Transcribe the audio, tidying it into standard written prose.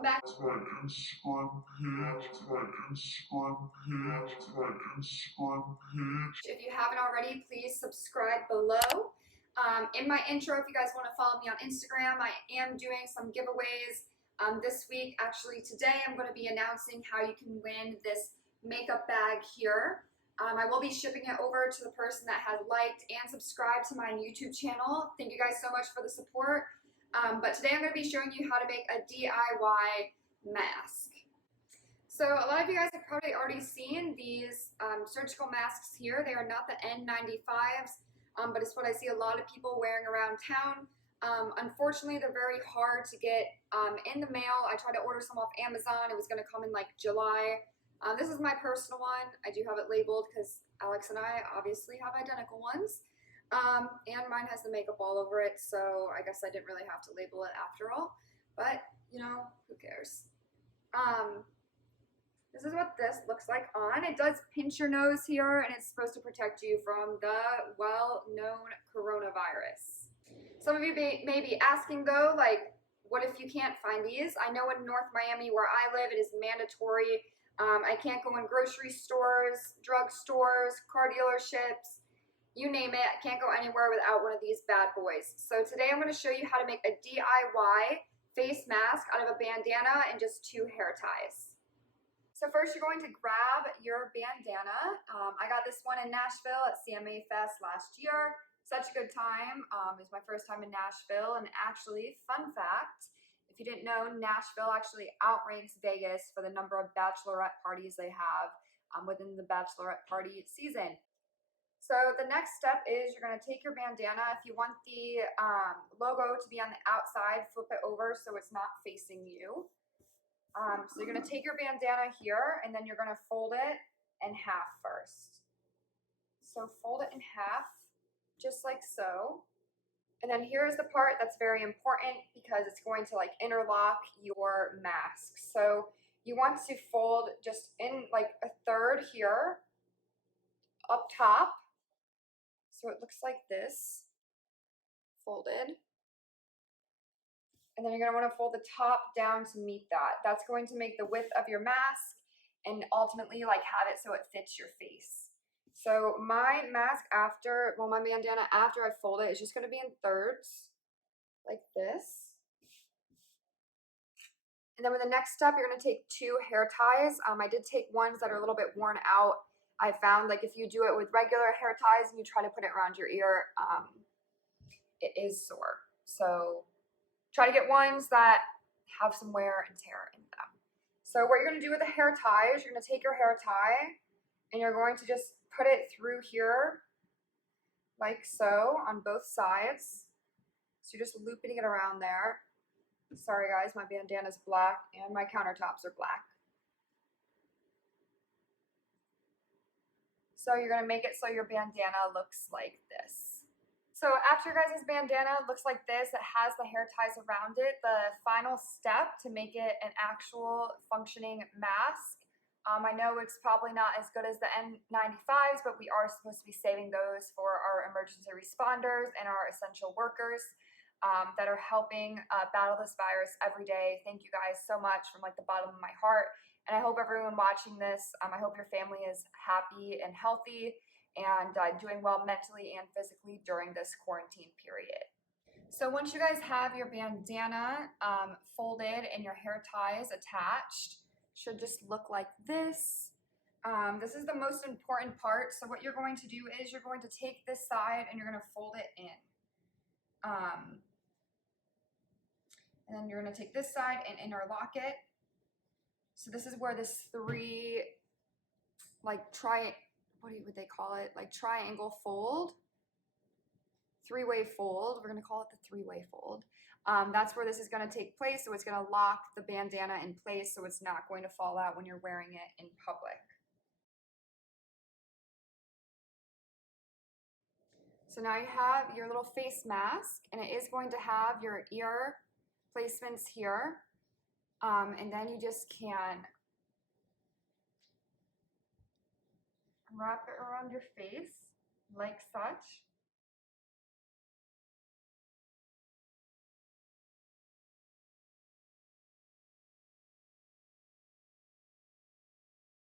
welcome back to my Instagram page. If you haven't already, please subscribe below. In my intro, if you guys want to follow me on Instagram, I am doing some giveaways this week. Actually, today I'm going to be announcing how you can win this makeup bag here. I will be shipping it over to the person that has liked and subscribed to my YouTube channel. Thank you guys so much for the support. But today I'm going to be showing you how to make a DIY mask. So a lot of you guys have probably already seen these surgical masks here. They are not the N95s, but it's what I see a lot of people wearing around town. Unfortunately, they're very hard to get in the mail. I tried to order some off Amazon. It was going to come in like July. This is my personal one. I do have it labeled because Alex and I obviously have identical ones. And mine has the makeup all over it, so I guess I didn't really have to label it after all. But, you know, who cares? This is what this looks like on. It does pinch your nose here, and it's supposed to protect you from the well-known coronavirus. Some of you may be asking, though, like, what if you can't find these? I know in North Miami, where I live, it is mandatory. I can't go in grocery stores, drug stores, car dealerships, you name it. I can't go anywhere without one of these bad boys. So today I'm going to show you how to make a DIY face mask out of a bandana and just 2 hair ties. So first you're going to grab your bandana. I got this one in Nashville at CMA Fest last year. Such a good time. It was my first time in Nashville, and actually, fun fact, if you didn't know, Nashville actually outranks Vegas for the number of bachelorette parties they have within the bachelorette party season. So the next step is you're going to take your bandana. If you want the logo to be on the outside, flip it over so it's not facing you. So you're going to take your bandana here, and then you're going to fold it in half first. So fold it in half, just like so. And then here's the part that's very important because it's going to like interlock your mask. So you want to fold just in like a third here, up top. So it looks like this, folded. And then you're going to want to fold the top down to meet that. That's going to make the width of your mask and ultimately like have it so it fits your face. So my mask after, well, my bandana after I fold it is just going to be in thirds, like this. And then with the next step, you're going to take 2 hair ties. I did take ones that are a little bit worn out. I found like if you do it with regular hair ties and you try to put it around your ear, it is sore. So try to get ones that have some wear and tear in them. So what you're going to do with the hair tie is you're going to take your hair tie and you're going to just put it through here like so on both sides. So you're just looping it around there. Sorry guys, my bandana's black and my countertops are black. So you're going to make it so your bandana looks like this. So after your guys' bandana looks like this, it has the hair ties around it. The final step to make it an actual functioning mask. I know it's probably not as good as the N95s, but we are supposed to be saving those for our emergency responders and our essential workers that are helping battle this virus every day. Thank you guys so much from like the bottom of my heart. And I hope everyone watching this, I hope your family is happy and healthy and doing well mentally and physically during this quarantine period. So once you guys have your bandana folded and your hair ties attached, should just look like this. This is the most important part. So what you're going to do is you're going to take this side and you're going to fold it in. And then you're going to take this side and interlock it. So this is where this 3, like what would they call it? Like triangle fold, 3-way fold. We're going to call it the 3-way fold. That's where this is going to take place. So it's going to lock the bandana in place so it's not going to fall out when you're wearing it in public. So now you have your little face mask, and it is going to have your ear placements here. And then you just can wrap it around your face like such.